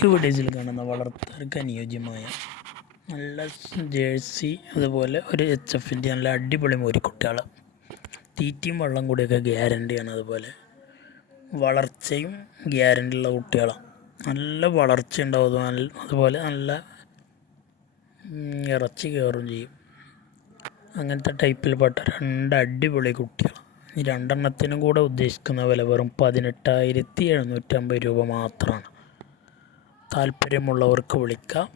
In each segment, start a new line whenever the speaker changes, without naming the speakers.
ഈ വീഡിയോസിൽ കാണുന്ന വളർത്താർക്ക് അനുയോജ്യമായ നല്ല ജേഴ്സി അതുപോലെ ഒരു എച്ച് എഫിന്റെ നല്ല അടിപൊളി മോരിക്കുട്ടികൾ തീറ്റയും വെള്ളം കൂടിയൊക്കെ ഗ്യാരണ്ടിയാണ് അതുപോലെ. വളർച്ചയും ഗ്യാരണ്ടി ഉള്ള കുട്ടികളാണ് നല്ല വളർച്ച ഉണ്ടാവും അതുപോലെ നല്ല ഇറച്ചി കയറും ചെയ്യും. അങ്ങനത്തെ ടൈപ്പിൽപ്പെട്ട രണ്ട് അടിപൊളി കുട്ടികൾ ഈ രണ്ടെണ്ണത്തിനും കൂടെ ഉദ്ദേശിക്കുന്ന വില വെറും പതിനെട്ടായിരത്തി എഴുന്നൂറ്റമ്പത് രൂപ മാത്രമാണ്. താല്പര്യമുള്ളവർക്ക് വിളിക്കാം.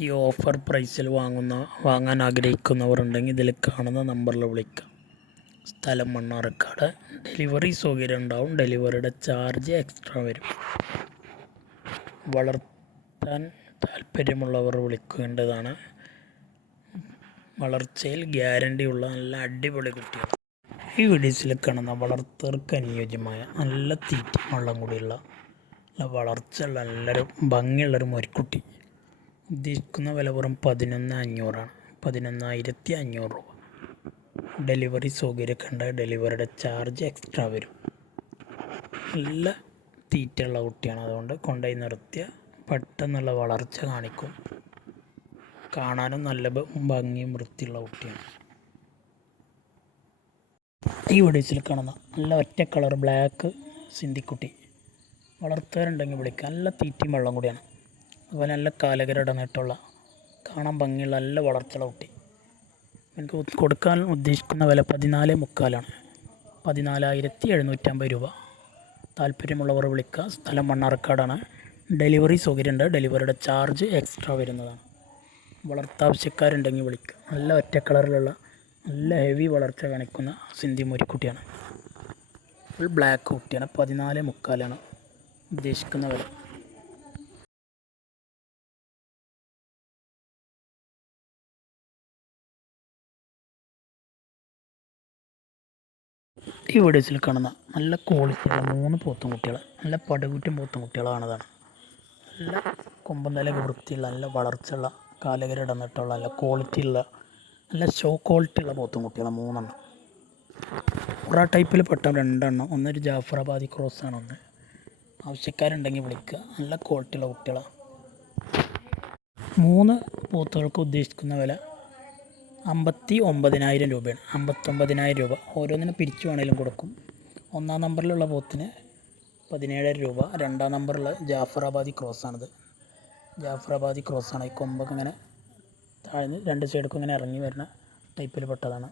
ഈ ഓഫർ പ്രൈസിൽ വാങ്ങുന്ന വാങ്ങാൻ ആഗ്രഹിക്കുന്നവർ ഉണ്ടെങ്കിൽ ഇതിൽ കാണുന്ന നമ്പറിൽ വിളിക്കാം. സ്ഥലം മണ്ണാർക്കാട്. ഡെലിവറി സൗകര്യം ഉണ്ടാവും. ഡെലിവറിയുടെ ചാർജ് എക്സ്ട്രാ വരും. വളർത്താൻ താല്പര്യമുള്ളവർ വിളിക്കേണ്ടതാണ്. വളർച്ചയിൽ ഗ്യാരണ്ടിയുള്ള നല്ല അടിപൊളി കുട്ടികൾ ഈ വീഡിയോസിൽ കാണുന്ന വളർത്തർക്ക് അനുയോജ്യമായ നല്ല തീറ്റ വെള്ളം കൂടിയുള്ള നല്ല വളർച്ചയുള്ള നല്ലൊരു ഭംഗിയുള്ളൊരു മൊരിക്കുട്ടി. ഉദ്ദേശിക്കുന്ന വില വെറും പതിനൊന്ന് അഞ്ഞൂറാണ്. പതിനൊന്നായിരത്തി അഞ്ഞൂറ് രൂപ. ഡെലിവറി സൗകര്യമൊക്കെ ഉണ്ട്. ഡെലിവറിയുടെ ചാർജ് എക്സ്ട്രാ വരും. നല്ല തീറ്റയുള്ള കുട്ടിയാണ്. അതുകൊണ്ട് കൊണ്ടുപോയി നിർത്തിയ പെട്ടെന്നുള്ള വളർച്ച കാണിക്കും. കാണാനും നല്ല ഭംഗിയും വൃത്തിയുള്ള കുട്ടിയാണ്. ഈ വീഡിയോസിൽ കാണുന്ന നല്ല ഒറ്റ കളർ ബ്ലാക്ക് സിന്ധിക്കുട്ടി. വളർത്തുകാരുണ്ടെങ്കിൽ വിളിക്കുക. നല്ല തീറ്റയും വെള്ളം കൂടിയാണ്. അതുപോലെ നല്ല കാലകരടന്നിട്ടുള്ള കാണാൻ ഭംഗിയുള്ള നല്ല വളർത്തുള്ള കുട്ടി. എനിക്ക് കൊടുക്കാൻ ഉദ്ദേശിക്കുന്ന വില പതിനാല് മുക്കാലാണ്. പതിനാലായിരത്തി എഴുന്നൂറ്റമ്പത് രൂപ. താല്പര്യമുള്ളവർ വിളിക്കുക. സ്ഥലം മണ്ണാർക്കാടാണ്. ഡെലിവറി സൗകര്യമുണ്ട്. ഡെലിവറിയുടെ ചാർജ് എക്സ്ട്രാ വരുന്നതാണ്. വളർത്താവശ്യക്കാരുണ്ടെങ്കിൽ വിളിക്കുക. നല്ല ഒറ്റ കളറിലുള്ള നല്ല ഹെവി വളർച്ച കാണിക്കുന്ന സിന്ധി മുരിക്കുട്ടിയാണ്. ഫുൾ ബ്ലാക്ക് കുട്ടിയാണ്. പതിനാല് മുക്കാലാണ്. ഉദ്ദേശിക്കുന്ന വില ഈ വീഡിയോസിൽ കാണുന്ന നല്ല ക്വാളിറ്റിയുള്ള മൂന്ന് പോത്തും കുട്ടികൾ നല്ല പടുകുറ്റും പോത്തും കുട്ടികളാണതാണ് നല്ല കൊമ്പം നിലയൊക്കെ വൃത്തിയുള്ള നല്ല വളർച്ചയുള്ള കാലകര ഇടന്നിട്ടുള്ള നല്ല ക്വാളിറ്റിയുള്ള നല്ല ഷോ ക്വാളിറ്റി ഉള്ള പോത്തും കുട്ടികളാണ് മൂന്നെണ്ണം. ഒരാ ടൈപ്പിൽ പെട്ട രണ്ടെണ്ണം. ഒന്നൊരു ജാഫറാബാദി ആണ് ഒന്ന്. ആവശ്യക്കാരുണ്ടെങ്കിൽ വിളിക്കുക. നല്ല ക്വാളിറ്റിയുള്ള കുട്ടികളാണ് മൂന്ന് പോത്തുകൾക്ക് ഉദ്ദേശിക്കുന്ന വില അമ്പത്തി ഒമ്പതിനായിരം രൂപയാണ്. അമ്പത്തൊമ്പതിനായിരം രൂപ. ഓരോന്നിനും പിരിച്ചു വേണേലും കൊടുക്കും. ഒന്നാം നമ്പറിലുള്ള പോത്തിന് പതിനേഴായിരം രൂപ. രണ്ടാം നമ്പറിലുള്ള ജാഫറാബാദി ക്രോസ്സാണിത് ജാഫറാബാദി ക്രോസ്സാണ് ഈ കൊമ്പൊക്കെ ഇങ്ങനെ താഴ്ന്ന് രണ്ട് സൈഡൊക്കെ ഇങ്ങനെ ഇറങ്ങി വരുന്ന ടൈപ്പിൽ പെട്ടതാണ്.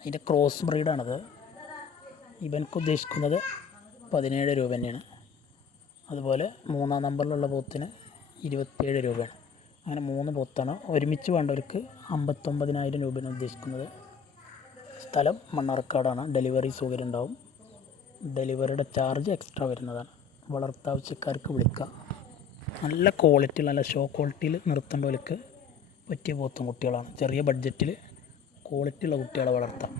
അതിന്റെ ക്രോസ് ബ്രീഡാണത് ഇവനക്ക് ഉദ്ദേശിക്കുന്നത് പതിനേഴ് രൂപ തന്നെയാണ്. അതുപോലെ മൂന്നാം നമ്പറിലുള്ള പോത്തിന് ഇരുപത്തിയേഴ് രൂപയാണ്. അങ്ങനെ മൂന്ന് പോത്താണ് ഒരുമിച്ച് വേണ്ടവർക്ക് അമ്പത്തൊമ്പതിനായിരം രൂപയാണ് ഉദ്ദേശിക്കുന്നത്. സ്ഥലം മണ്ണാർക്കാടാണ്. ഡെലിവറി സൗകര്യം ഉണ്ടാവും. ഡെലിവറിയുടെ ചാർജ് എക്സ്ട്രാ വരുന്നതാണ്. വളർത്താവശ്യക്കാർക്ക് വിളിക്കാം നല്ല ക്വാളിറ്റി നല്ല ഷോ ക്വാളിറ്റിയിൽ നിർത്തേണ്ടവർക്ക് പറ്റിയ പോത്തും കുട്ടികളാണ്. ചെറിയ ബഡ്ജറ്റിൽ ക്വാളിറ്റി ഉള്ള കുട്ടികളെ വളർത്താം.